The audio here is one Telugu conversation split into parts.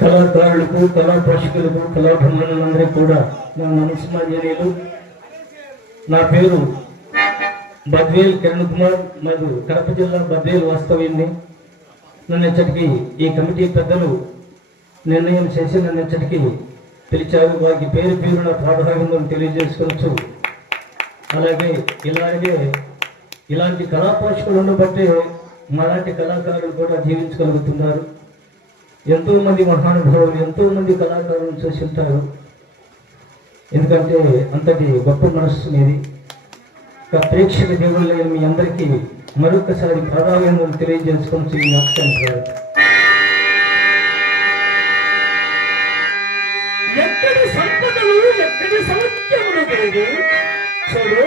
కళాకారులకు కళా పోషకులకు కళాభిమానులందరూ కూడా నా నమస్మాంజనేయులు నా పేరు బద్వేల్ కిరణ్ కుమార్ మరియు కడప జిల్లా బద్వేల్ వాస్తవ్యుని నన్ను ఇచ్చటికి ఈ కమిటీ పెద్దలు నిర్ణయం చేసి నన్ను ఇచ్చటికి పిలిచారు. వారికి పేరు పేరు నా తెలియజేసుకోవచ్చు అలాగే ఇలాగే ఇలాంటి కళా పోషకులు ఉండబట్టే మరాఠీ కళాకారులు కూడా జీవించగలుగుతున్నారు. ఎంతో మంది మహానుభావులు ఎంతో మంది కళాకారులు చూసి ఉంటారు. ఎందుకంటే అంతటి గొప్ప మనస్సు మీది. ప్రేక్షక దేవుళ్ళ మీ అందరికీ మరొకసారి ప్రాధాన్యం తెలియజేసుకొని ఈ నాటకానికి ఎక్కడి సంపదలు ఎక్కడి సౌఖ్యములు కలిగి చూడు.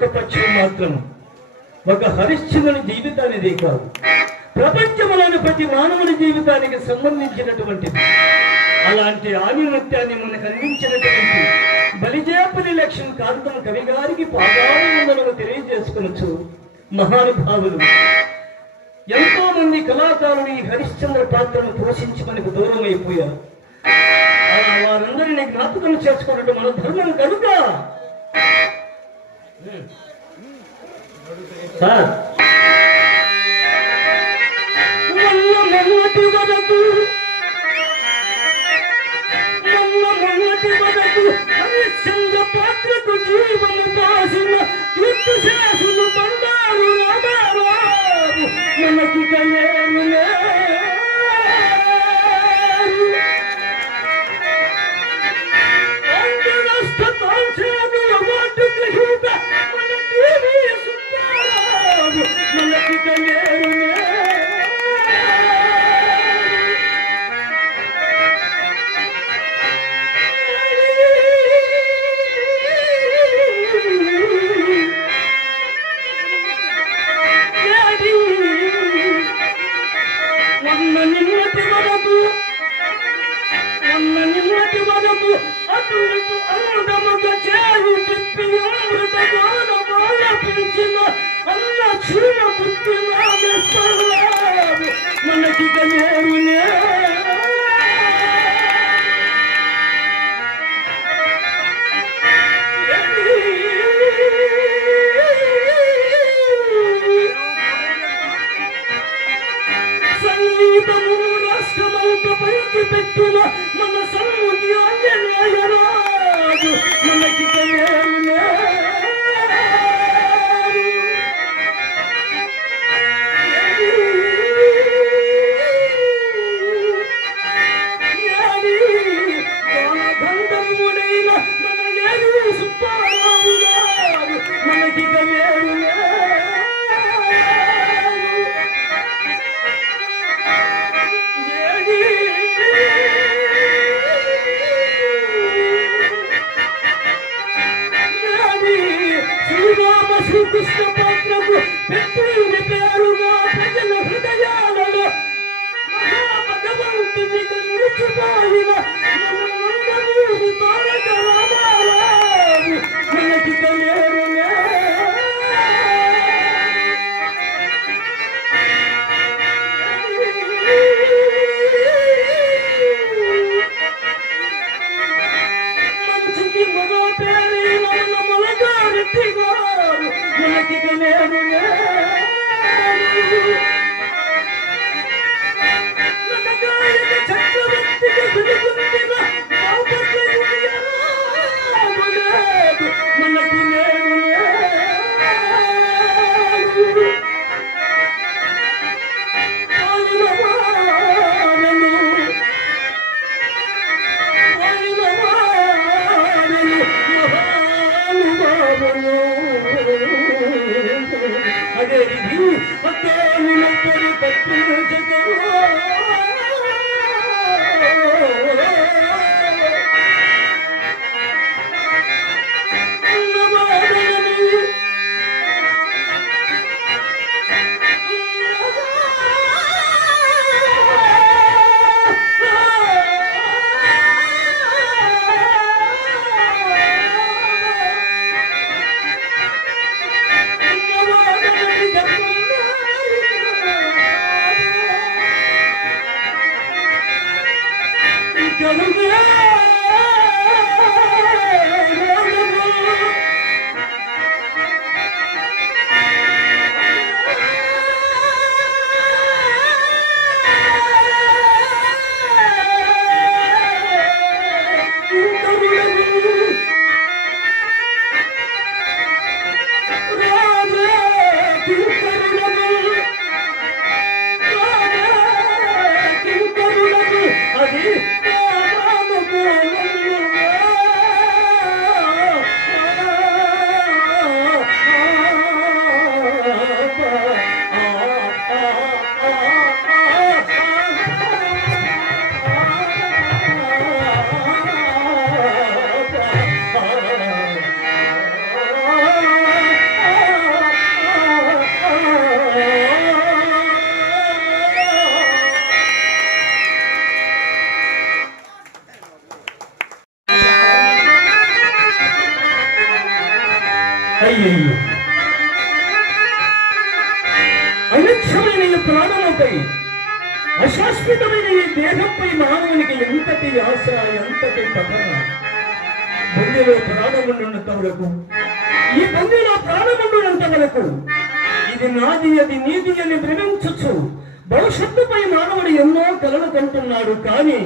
నాటకంలో ఈ పక్షం మాత్రం ఒక హరిశ్చంద్రుని జీవితానిదే కాదు. ప్రపంచంలోని ప్రతి మానవుని జీవితానికి సంబంధించినటువంటిది. అలాంటి ఆధిపత్యాన్ని మనకు అందించినటువంటి బలిజేపల్లి లక్ష్మణ్ కాంతం కవి గారికి పాదాలను తెలియజేసుకొనొచ్చు మహానుభావులు. ఎంతో మంది కళాకారులు ఈ హరిశ్చంద్ర పాత్రను పోషించి మనకు దూరం అయిపోయారు అలా వారందరినీ జ్ఞాపకం చేసుకోవడం మన ధర్మం కనుక సార్ ನನ್ನ ಮನೆಯ ಬದಕು ಹರಿಶ್ಚಂದ್ರ ಪಾತ್ರದ ಜೀವನದ ಕಟ್ಟಿ ಬೆಟ್ಟಿನ ನನ್ನ ಸಣ್ಣ ಮುಗಿಯೋ ಎಲ್ಲ ನನ್ನ ಕಿಟಲೇ శ్రీకృష్ణ పాత్రకు పెట్టిన పేరుగా ప్రజల హృదయాలలో మహాభగవంతునిగా నిలిచిపోయిన మన నందమూరి but you అశాశ్వతమైన ఈ దేహంపై మానవునికి ఎంతటి ఆశ ఎంతటి తపన బొందిలో ప్రాణముండున్నంత వరకు. ఈ బొందిలో ప్రాణముండున్నంత వరకు. ఇది నాది అది నీది అని భ్రమించచ్చు భవిష్యత్తుపై మానవుడు ఎన్నో కలలు కంటున్నాడు కానీ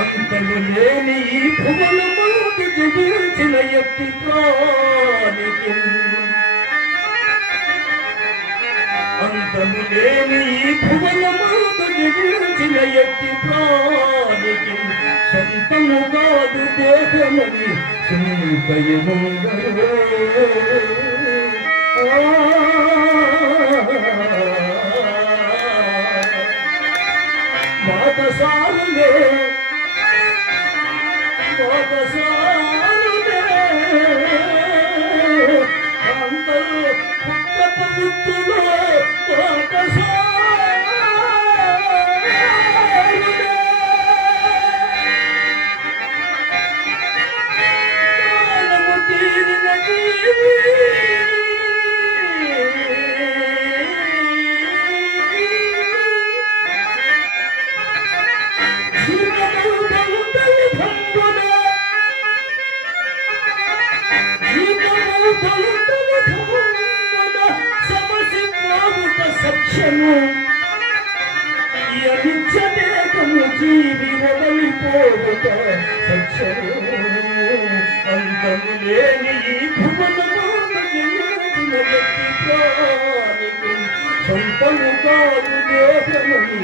అంతము లేని ఈ భువనముకు జయించిన ఎత్తి ప్రాణికి. అంతము లేని ఈ భువనముకు జయించిన ఎత్తి ప్రాణికి సొంతము కాదు దేహమని చింతయముందరో ఎనిచ్చదేకము జీవి వదలిపోవుట సత్యము అంతము లేని ఈ వ్యక్తి ప్రాణికి సొంతము కాదు దేహముని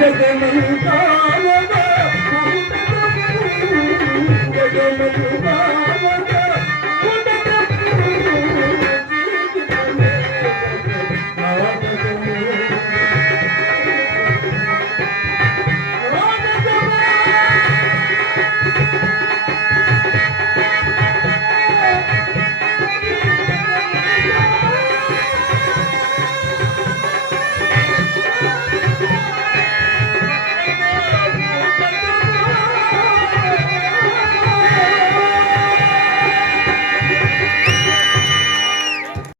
Thank go.